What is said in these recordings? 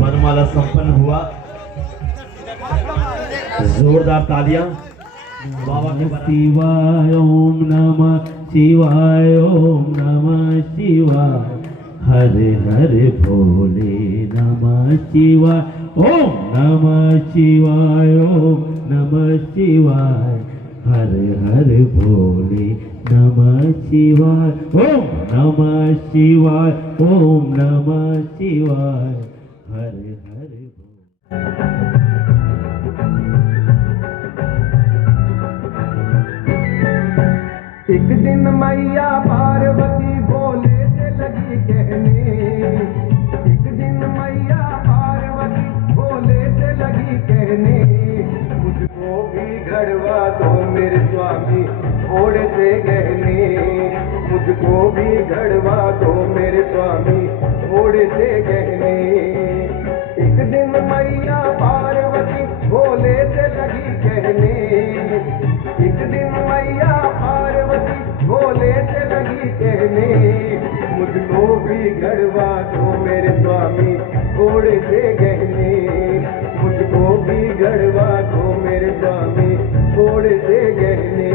वरमाला संपन्न हुआ। जोरदार तालियां बाबा के शिवाय। ओम नमः शिवाय, ओम नमः शिवाय, हरे हरे भोले नमः शिवाय। ओम नमः शिवाय, ओम नमः शिवाय, हरे हरे भोले नमः शिवाय। ओम नमः शिवाय, ओम नमः शिवाय, हरे हरे एक दिन मैया पार्वती भोले से लगी कहने। एक दिन मैया पार्वती भोले से लगी कहने, मुझको भी घड़वा दो मेरे स्वामी घोड़े से गहने। मुझको भी घड़वा दो मेरे स्वामी घोड़े से गहने। एक दिन मैया पार्वती भोले से लगी कहने। एक दिन मैया पार्वती भोले से लगी कहने, मुझको भी घड़वा दो मेरे स्वामी घोड़े से गहने। मुझको भी घड़वा दो मेरे स्वामी घोड़े से गहने।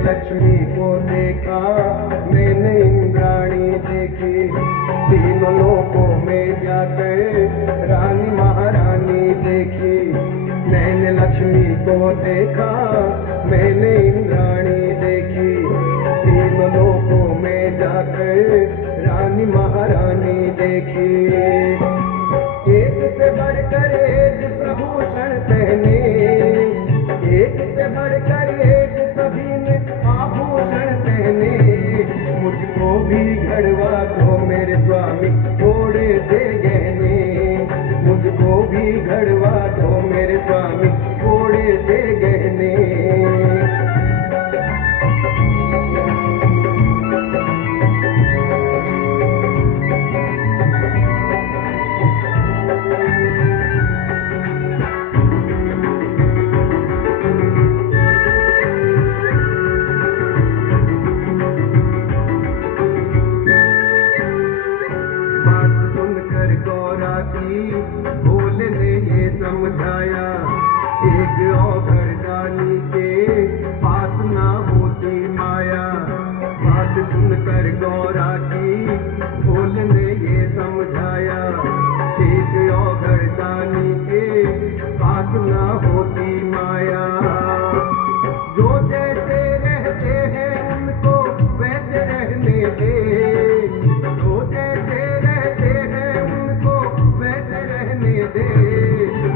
लक्ष्मी को देखा मैंने इंद्राणी देखी, तीनों लोकों में जाकर रानी महारानी देखी। मैंने लक्ष्मी को देखा मैंने इंद्राणी देखी, तीनों लोकों में जाकर रानी महारानी देखी। एक से बढ़कर एक प्रभूषण पहने, एक से बढ़कर एक सभी ने आभूषण पहने। मुझको भी घड़वा दो मेरे स्वामी घोड़े से गहने। मुझको भी घड़वा दो मेरे स्वामी घोड़े से गहने। भोले ने ये समझाया, एक औघड़दानी के पास ना होती माया। बात सुनकर गौरा की भोले ने ये समझाया, एक औघड़दानी के पास ना होती माया। जो जैसे रहते हैं उनको वैसे रहने दे, जो जैसे रहते हैं उनको वैसे रहने दे।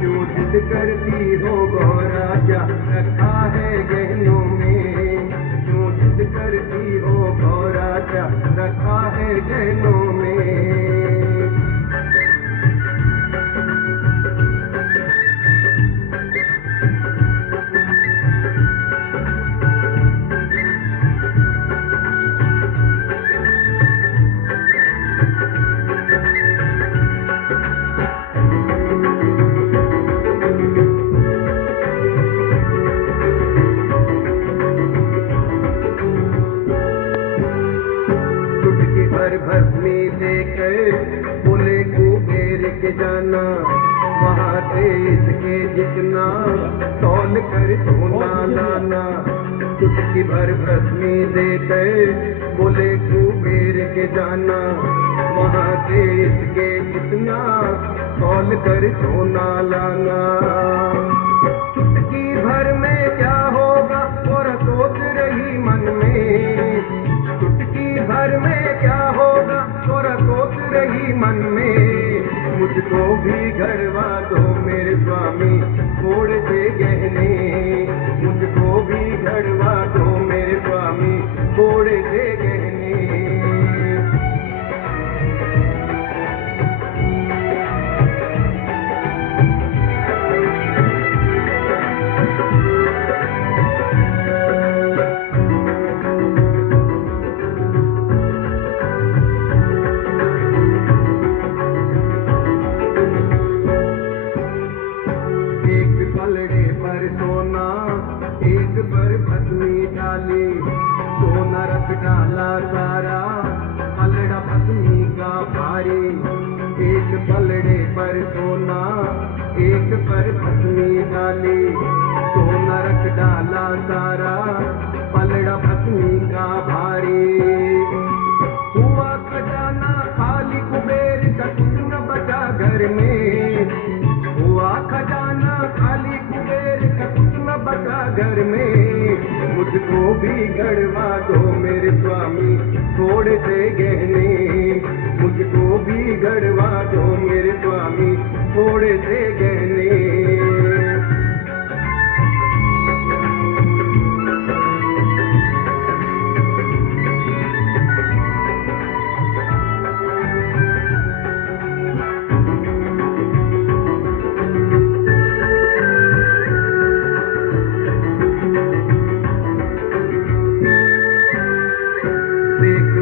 क्यों जिद करती हो गौरा, क्या रखा है गहनों में? क्यों जिद करती हो गौरा, गहनों में। चुटकी भर भस्मी लेकर बोले कुबेर के जाना, वहाँ से इसके जितना तौल कर सोना लाना। चुटकी भर भस्मी लेकर बोले कुबेर के जाना, वहाँ से इसके जितना तौल कर सोना लाना। चुटकी भर में क्या होगा और सोच रही मन में, चुटकी भर में क्या होगा थोड़ा सोच रही मन में। मुझको भी गढ़वा दो मेरे स्वामी थोड़े से गहने, मुझको भी गढ़वा दो मेरे स्वामी थोड़े से गहने। पलड़े पर सोना एक पर भस्मी डाली, सोना रख डाला सारा पलड़ा भस्मी का भारी। एक पलड़े पर सोना एक पर भस्मी डाली, सोना रख डाला सारा पलड़ा भस्मी का भारी। हुआ खजाना खाली कुबेर का कुछ न बचा घर में, हुआ खजाना खाली कुबेर का कुछ न बचा घर में। मुझको भी गढ़वा दो मेरे स्वामी थोड़े से गहने, मुझको भी गढ़वा दो मेरे स्वामी थोड़े से गहने।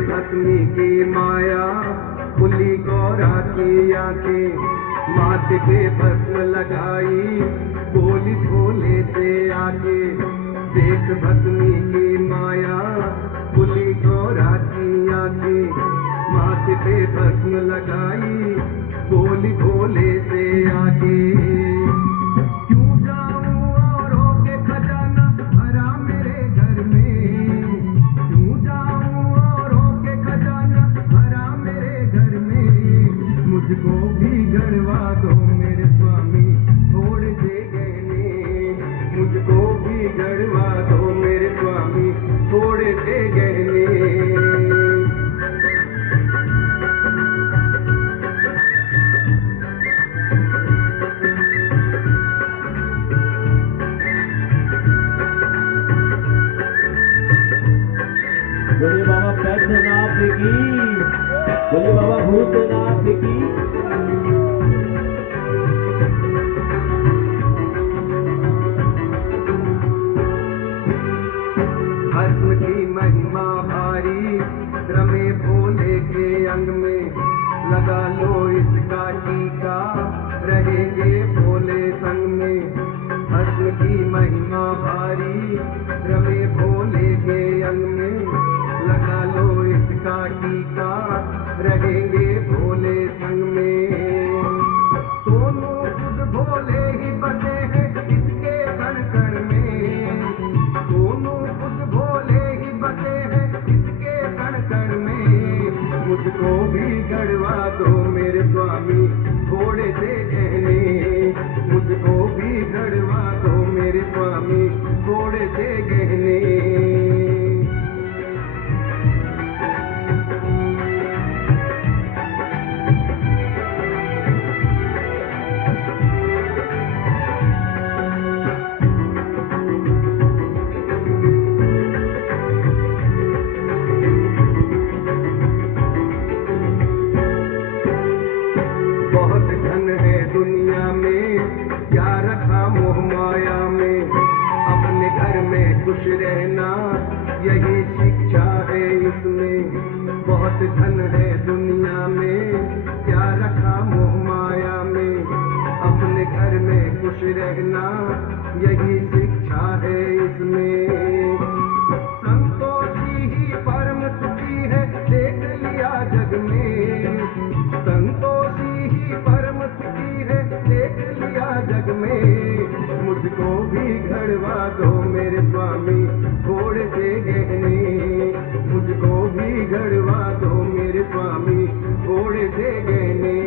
भस्मी की माया खुली गौरा की आंखें, माथे पे भस्म लगाई बोली भोले से आके। देख भस्मी की माया खुली गौरा की आंखें, माथे पे भस्म लगाई बोली भोले से आके। क्यों जाऊं औरों के खजाना भरा मेरे घर में, क्यों जाऊं खजाना भरा मेरे घर में। मुझको भी गढ़वा दो मेरे स्वामी थोड़े से गहने, मुझको भी गढ़वा दो मेरे स्वामी थोड़े से गहने। बोले बाबा बैद्यनाथ की, बोले बाबा भूतनाथ की। भस्म की महिमा भारी रमे भोले के अंग में, लगा लो इसका टीका रहेंगे भोले संग में। भस्म की महिमा भारी रमे भोले के अंग में, लगा लो इसका टीका रहेंगे भोले संग में। सोनू खुद भोले ही बसे हैं इसके कण कण में, सोनू खुद भोले ही बसे हैं इसके कण कण में। मुझको भी गढ़वा दो मेरे स्वामी थोड़े से गहने, मुझको भी गढ़वा दो मेरे स्वामी थोड़े से गहने। बहुत धन है दुनिया में, क्या रखा मोह माया में, अपने घर में खुश रहना यही शिक्षा है इसमें। संतोषी ही परम सुखी है देख लिया जग में, संतोषी ही परम सुखी है देख लिया जग में। मुझको भी घड़वा दो मेरे स्वामी थोड़े से गहने, मुझको भी घड़वा दो मेरे स्वामी थोड़े से गहने।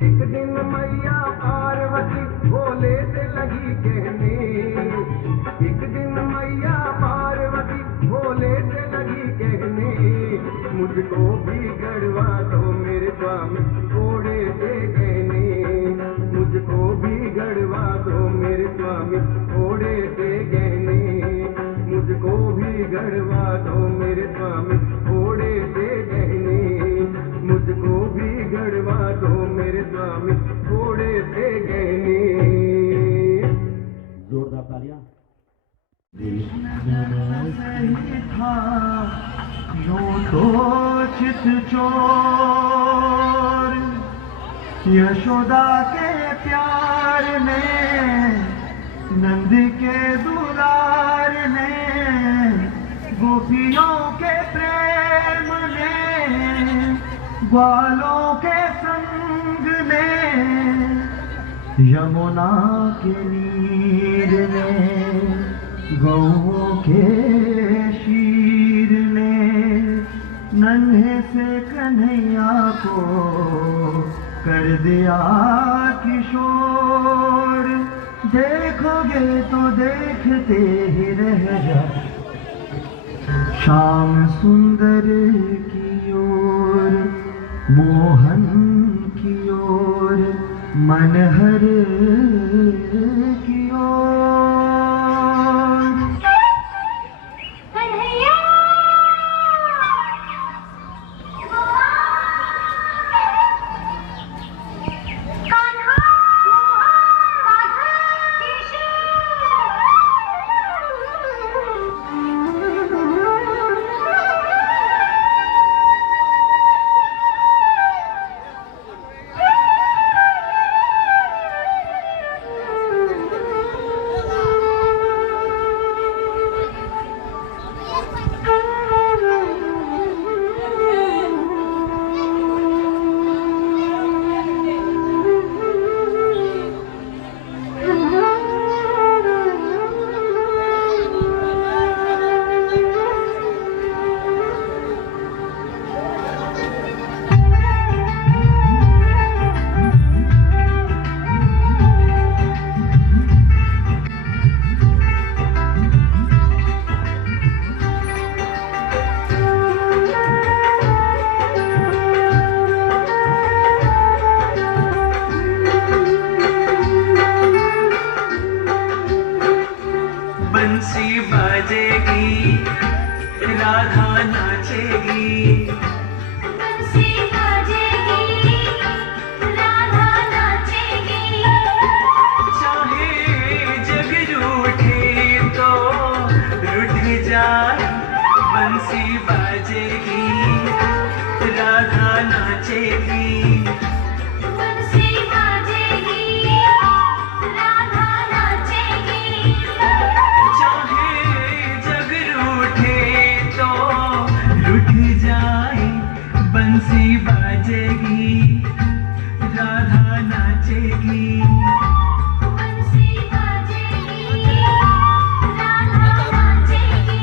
एक दिन मैया पार्वती भोले से लगी कहने, एक दिन मैया पार्वती भोले से लगी कहने, मुझको भी गड़वा दो मेरे स्वामी थोड़े से गहने, मुझको भी गड़वा दो मेरे स्वामी थोड़े से गहने, मुझको भी गड़वा दो मेरे स्वामी थोड़े से गहने, मुझको भी गड़वा दो मेरे स्वामी थोड़े से गहने। जोरदार तालियां। यूं तो चित चोर यशोदा के प्यार में, नंद के दुलार में, गोपियों के प्रेम में, ग्वालों के संग में, यमुना के नीर में, गौओं के शीर ने, नन्हे से कन्हैया को कर दिया किशोर। देखोगे तो देखते ही रह जाओ श्याम सुंदर की ओर, मोहन की ओर, मनहर की ओर। बंसी बाजेगी, राधा नाचेगी, बंसी बाजेगी, राधा नाचेगी, चाहे जग रूठे तो रूठ जाए। बंसी बाजेगी, राधा नाचेगी, बंसी बाजेगी, राधा नाचेगी, चाहे जग रूठे तो रूठ जाए। बंसी बाजेगी, राधा नाचेगी, बंसी बाजेगी, राधा नाचेगी।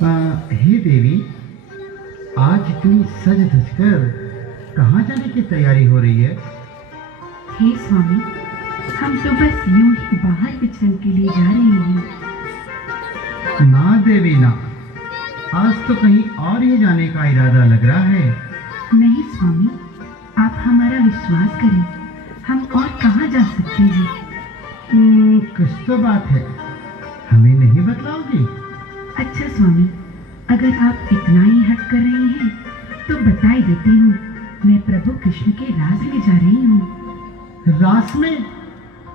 हे देवी, आज तुम सज धज कर कहाँ जाने की तैयारी हो रही है? हे स्वामी, हम तो बस यूं ही बाहर विचरण के लिए जा रहे हैं। ना देवी ना, आज तो कहीं और ही जाने का इरादा लग रहा है। नहीं स्वामी, आप हमारा विश्वास करें, हम और कहाँ जा सकते हैं। कुछ तो बात है, हमें नहीं बतलाओगी? अच्छा स्वामी, अगर आप इतना ही हट कर रहे हैं तो बता ही देती हूँ, मैं प्रभु कृष्ण के रास में जा रही हूँ। रास में?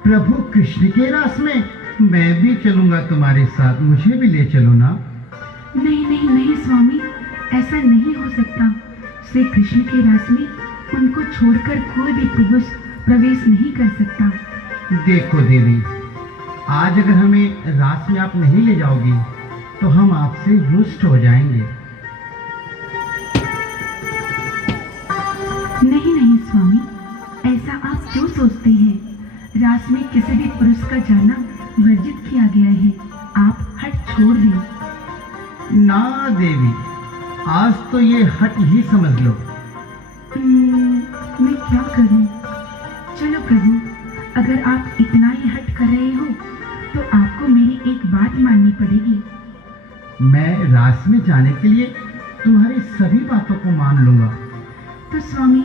प्रभु कृष्ण के रास में? मैं भी चलूंगा तुम्हारे साथ, मुझे भी ले चलो ना। नहीं नहीं नहीं स्वामी, ऐसा नहीं हो सकता। श्री कृष्ण के रास में उनको छोड़कर कोई भी पुरुष प्रवेश नहीं कर सकता। देखो देवी, आज अगर हमें रास में आप नहीं ले जाओगी तो हम आपसे रुष्ट हो जाएंगे। नहीं नहीं स्वामी, ऐसा आप क्यों सोचते हैं? रास में किसी भी पुरुष का जाना वर्जित किया गया है, आप हट छोड़ दें। ना देवी, आज तो ये हट ही समझ लो। मैं क्या करूं? चलो प्रभु, अगर आप इतना ही हट कर रहे हो तो आपको मेरी एक बात माननी पड़ेगी। मैं रास में जाने के लिए तुम्हारी सभी बातों को मान लूंगा। तो स्वामी,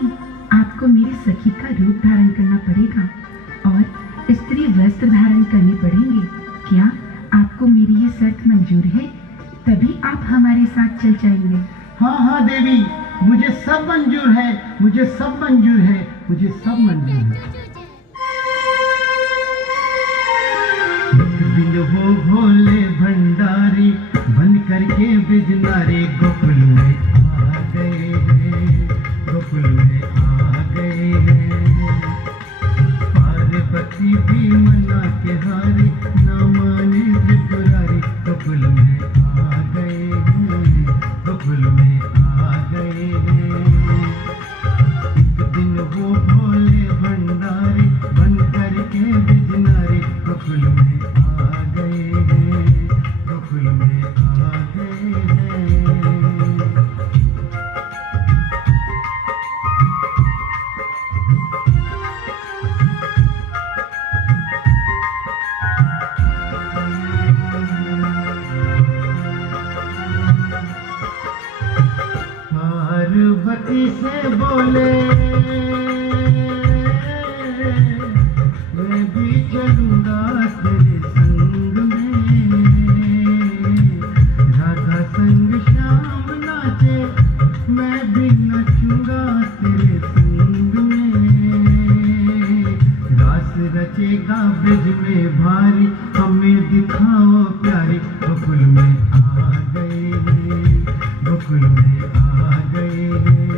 आपको मेरी सखी का रूप धारण करना पड़ेगा और स्त्री वस्त्र धारण करने पड़ेंगे। क्या आपको मेरी ये शर्त मंजूर है? तभी आप हमारे साथ चल जाएंगे। हाँ हाँ देवी, मुझे सब मंजूर है, मुझे सब मंजूर है, मुझे सब मंजूर है। एक दिन वो भोले भंडारी बन करके बिजनारे गोकुल में आ गए हैं, गोकुल में आ गए हैं। पार्वती भी मना के हारी, ना माने त्रिपुरारी, गोकुल में आ गए हैं, गोकुल में आ गए हैं। एक दिन वो भोले भंडारी बन करके बिजनारी गोकुल में आ गए हैं, गोकुल में आ गए हैं। पार्वती से बोले, मैं भी चलूंगा तेरे संग में। राधा संग श्याम नाचे, मैं भी नचूंगा तेरे संग में। रास रचेगा ब्रज में भारी, हमें दिखाओ प्यारी, गोकुल में आ गए हैं, गोकुल में आ गए हैं।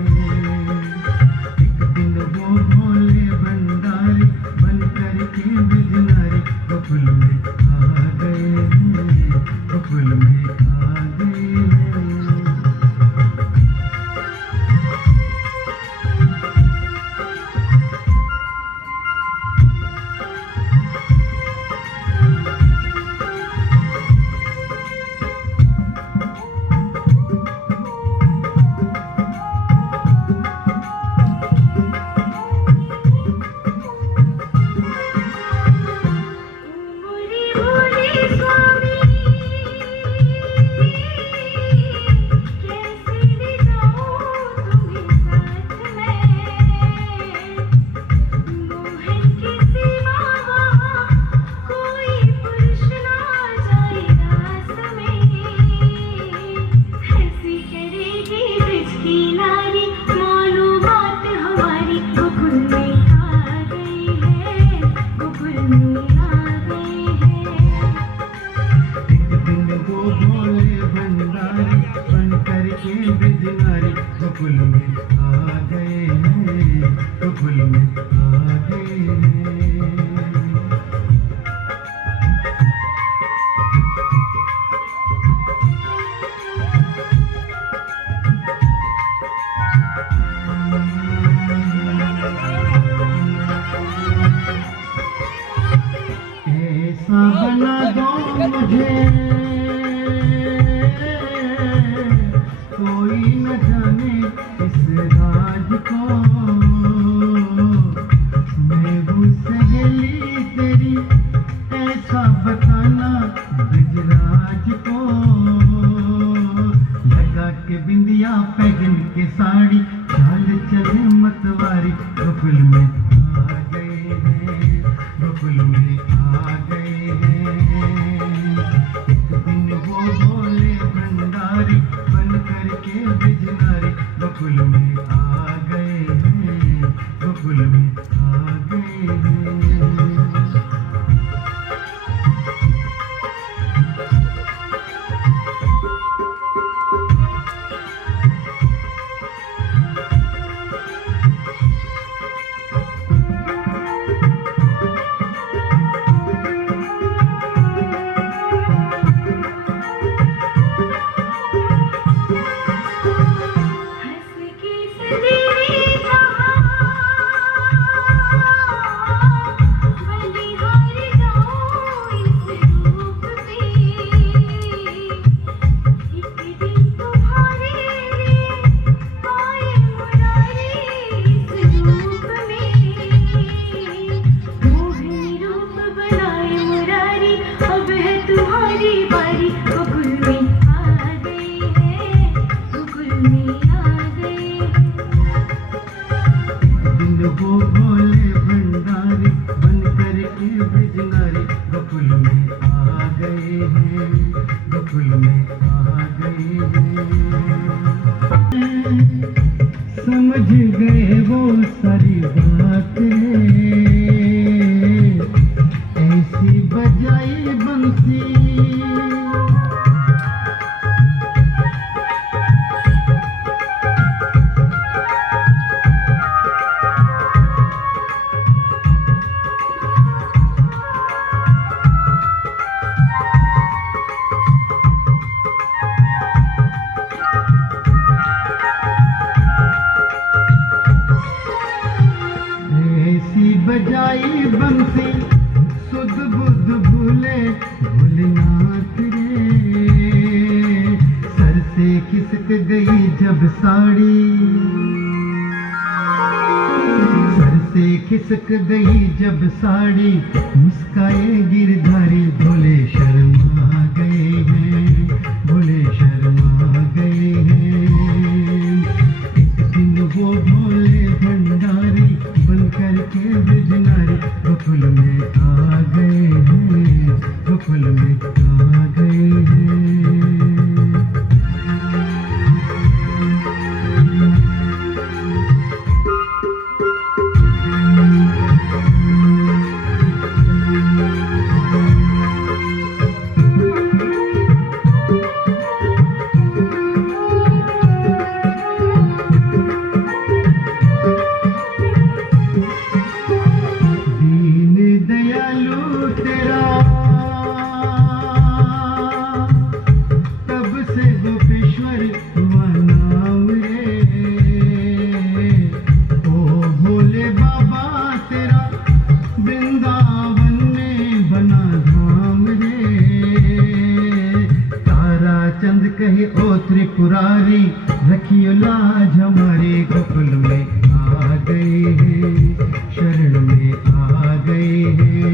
एक दिन वो भोले भंडारी बन करके बिजनारी गोकुल में आ गए हैं, गोकुल में आ गए हैं। मोरी मोरी स्वामी, कैसे ले जाऊं तुम्हें साथ में। मोहन के सिवा वहाँ कोई पुरुष ना जाए रास में। ऐसी करेगी ब्रज की नारी, मानो बात हमारी, गोकुल में आ गई है, गोकुल में आ गए हैं। एक दिन वो भोले भंडारी बन करके बिजनारी गोकुल में आ गए हैं, गोकुल में आ गए हैं। ऐसा बना दो मुझे मैया पहन के साड़ी चाल चले मतवारी गोकुल में आ गए हैं, गोकुल में आ गए हैं। एक दिन वो बोले भंडारी बन करके बिजनारी गोकुल में आ गए हैं, गोकुल में आ गए हैं। समझ गए वो सारी बातें, ऐसी बजाई बंसी बजाई बंसी सुध बुध भूले भोलेनाथ रे। सर से खिसक गई जब साड़ी, सर से खिसक गई जब साड़ी मुस्काए गिरधारी भोले शर्मा गए हैं, भोले शर्मा गए हैं। एक दिन वो भोले भंडारी बन करके बिजनारी गोकुल में आ गए हैं, गोकुल में आ गए हैं। कहे ओ त्रिपुरारी रखियो लाज हमारे गोकुल में आ गए हैं, शरण में आ गए हैं।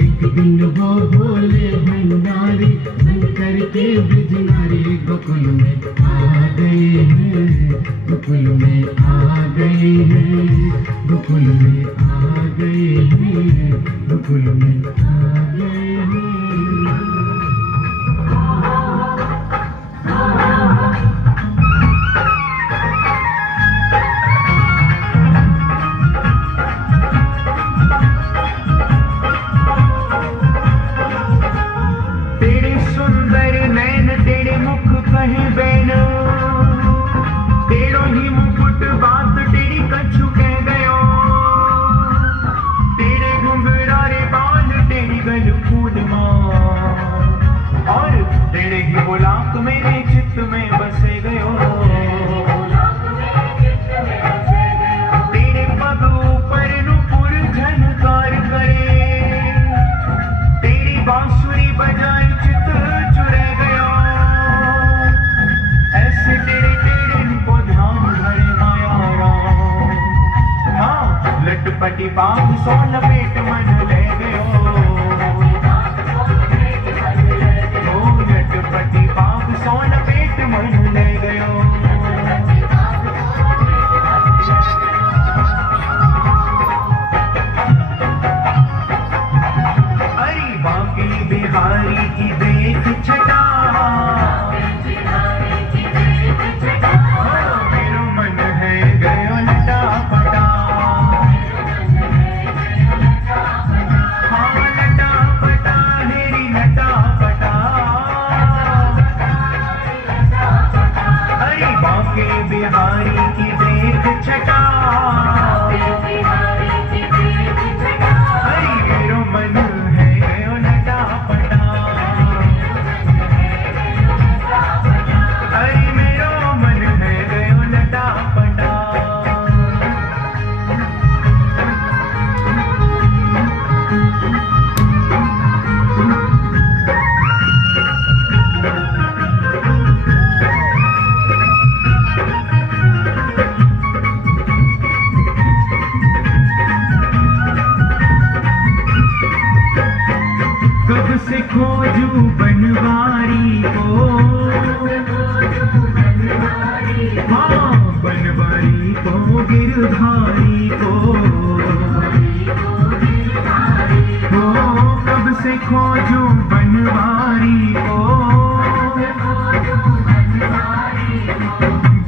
एक दिन वो भोले भंडारी बन करके बिजनारी गोकुल में आ गए हैं, गोकुल में आ गए हैं, गोकुल में आ गए हैं, गोकुल में आ गए हैं। पटी बाग सोन पेट मन ले गयो, लट पटी बाग सोन पेट मन ले गयो। छटा हरी मेरो मन है गयो लटा पटा हरी मेरो मन है गयो लटा पटा कब से खोजूं बनवारी को हाँ बनवारी को गिरधारी को हो कब से खोजूं बनवारी को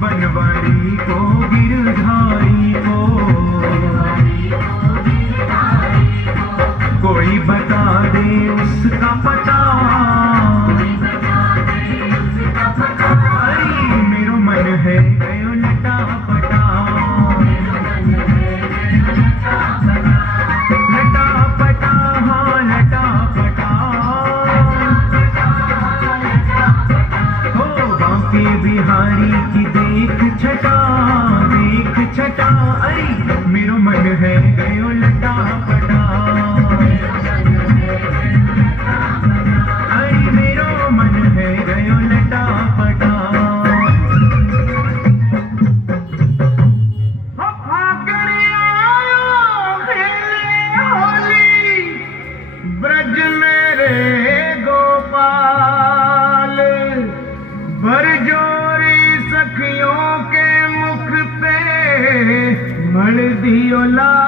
बनवारी को गिरधारी को कोई बता दे उसका पता अरे मेरो मन है गयो लटा पटा लटा पटा हाँ लटा पटा हो बांके बिहारी की देख छटा अरे मेरो मन है गयो लटा पटा अरे मेरो मन है गयो लटा पटा होली ब्रज मेरे गोपाल बरजोरी सखियों के मुख पे मड़ दियो ला